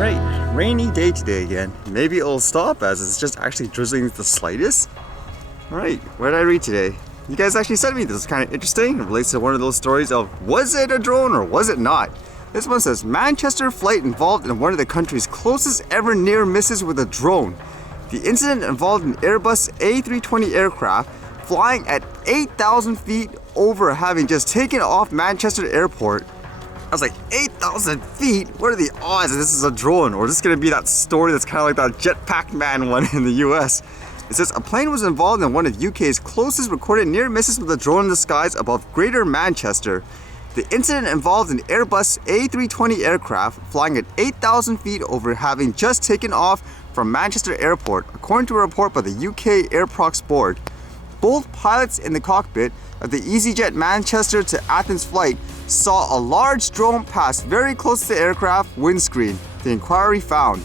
Right, rainy day today again. Maybe it'll stop as it's just actually drizzling the slightest. Alright, what did I read today? You guys actually sent me this. Is kind of interesting. It relates to one of those stories of was it a drone or was it not? This one says Manchester flight involved in one of the country's closest ever near misses with a drone. The incident involved an Airbus A320 aircraft flying at 8,000 feet over having just taken off Manchester Airport. I was like, 8,000 feet? What are the odds that this is a drone? Or is this going to be that story that's kind of like that Jetpack Man one in the US? It says a plane was involved in one of UK's closest recorded near misses with a drone in the skies above Greater Manchester. The incident involved an Airbus A320 aircraft flying at 8,000 feet over having just taken off from Manchester Airport, according to a report by the UK Airprox Board. Both pilots in the cockpit of the EasyJet Manchester to Athens flight saw a large drone pass very close to the aircraft windscreen, the inquiry found.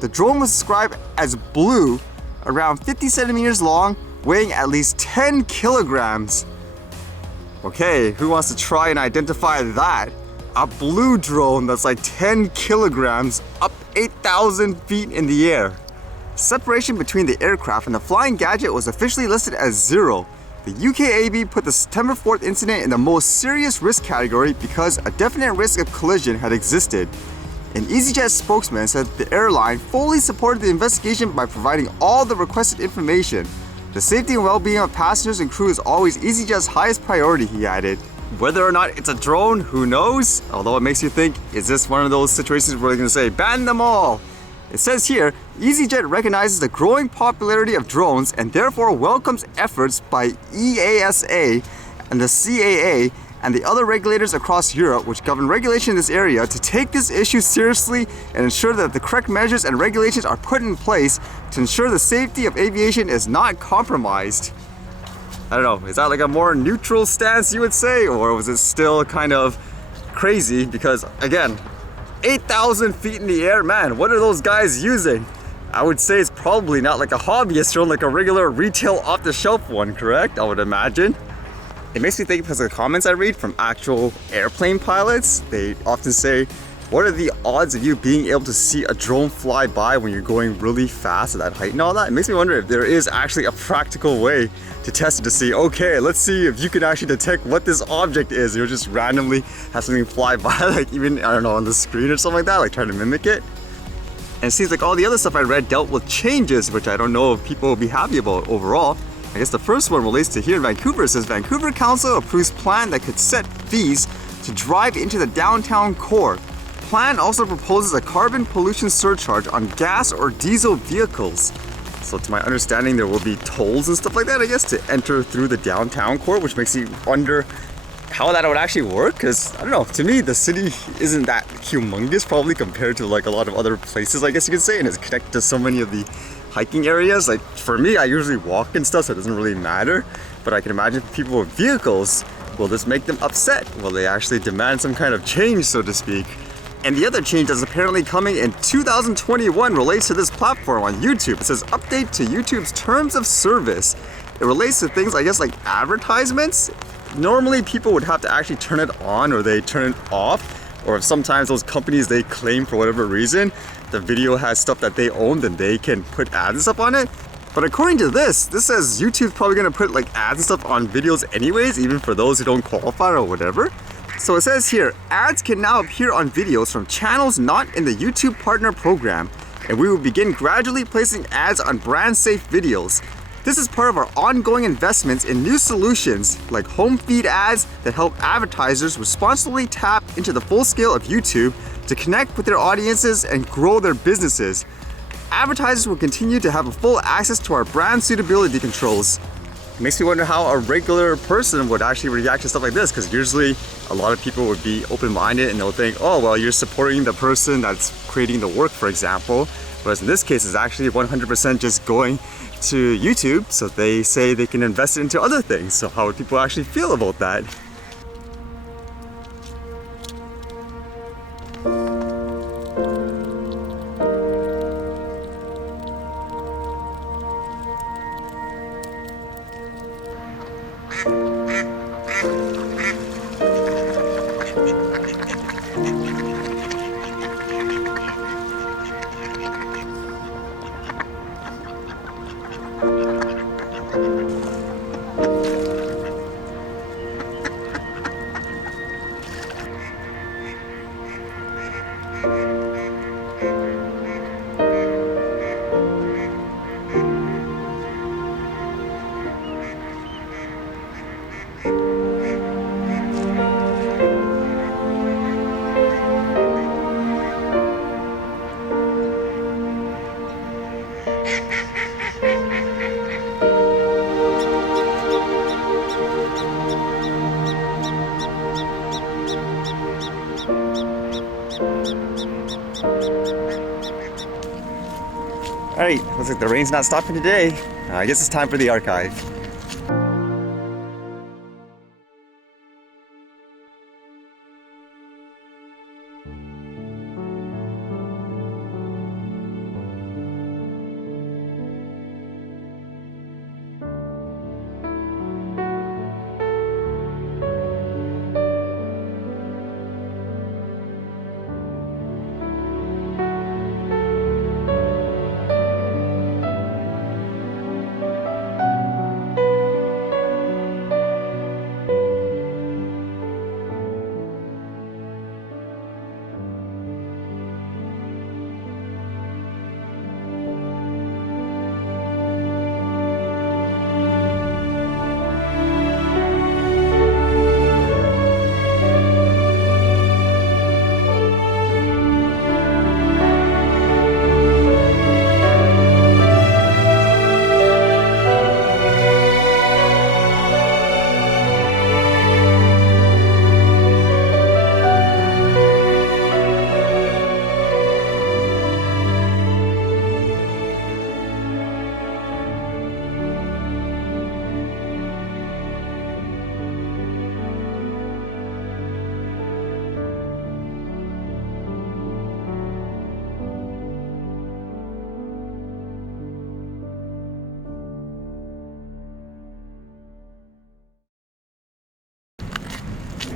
The drone was described as blue, around 50 centimeters long, weighing at least 10 kilograms. Okay, who wants to try and identify that? A blue drone that's like 10 kilograms up 8,000 feet in the air. Separation between the aircraft and the flying gadget was officially listed as 0. The UKAB put the September 4th incident in the most serious risk category because a definite risk of collision had existed. An EasyJet spokesman said the airline fully supported the investigation by providing all the requested information. The safety and well-being of passengers and crew is always EasyJet's highest priority, he added. Whether or not it's a drone, who knows? Although it makes you think, is this one of those situations where they're going to say, ban them all? It says here, EasyJet recognizes the growing popularity of drones and therefore welcomes efforts by EASA and the CAA and the other regulators across Europe which govern regulation in this area to take this issue seriously and ensure that the correct measures and regulations are put in place to ensure the safety of aviation is not compromised. I don't know, is that like a more neutral stance you would say, or was it still kind of crazy because, again, 8,000 feet in the air, man, what are those guys using? I would say it's probably not like a hobbyist drone, like a regular retail off-the-shelf one, correct? I would imagine. It makes me think because of the comments I read from actual airplane pilots. They often say, what are the odds of you being able to see a drone fly by when you're going really fast at that height and all that? It makes me wonder if there is actually a practical way to test it to see, okay, let's see if you can actually detect what this object is. You'll just randomly have something fly by, like even, I don't know, on the screen or something like that, like trying to mimic it. And it seems like all the other stuff I read dealt with changes, which I don't know if people will be happy about overall. I guess the first one relates to here in Vancouver. It says Vancouver Council approves plan that could set fees to drive into the downtown core. Plan also proposes a carbon pollution surcharge on gas or diesel vehicles. So to my understanding, there will be tolls and stuff like that, I guess, to enter through the downtown core, which makes you wonder how that would actually work. Because, I don't know, to me, the city isn't that humongous, probably compared to like a lot of other places, I guess you could say, and it's connected to so many of the hiking areas. Like for me, I usually walk and stuff, so it doesn't really matter. But I can imagine people with vehicles, will this make them upset? Will they actually demand some kind of change, so to speak? And the other change that's apparently coming in 2021 relates to this platform on YouTube. It says update to YouTube's terms of service. It relates to things, I guess, like advertisements. Normally people would have to actually turn it on or they turn it off. Or if sometimes those companies, they claim for whatever reason, the video has stuff that they own, then they can put ads and stuff on it. But according to this says YouTube's probably gonna put like ads and stuff on videos anyways, even for those who don't qualify or whatever. So it says here, ads can now appear on videos from channels not in the YouTube Partner Program, and we will begin gradually placing ads on brand-safe videos. This is part of our ongoing investments in new solutions like home feed ads that help advertisers responsibly tap into the full scale of YouTube to connect with their audiences and grow their businesses. Advertisers will continue to have a full access to our brand suitability controls. It makes me wonder how a regular person would actually react to stuff like this, because usually a lot of people would be open-minded and they'll think, oh, well, you're supporting the person that's creating the work, for example. Whereas in this case, it's actually 100% just going to YouTube, so they say they can invest it into other things. So how would people actually feel about that? Alright, looks like the rain's not stopping today. I guess it's time for the archive.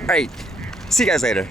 Alright, see you guys later.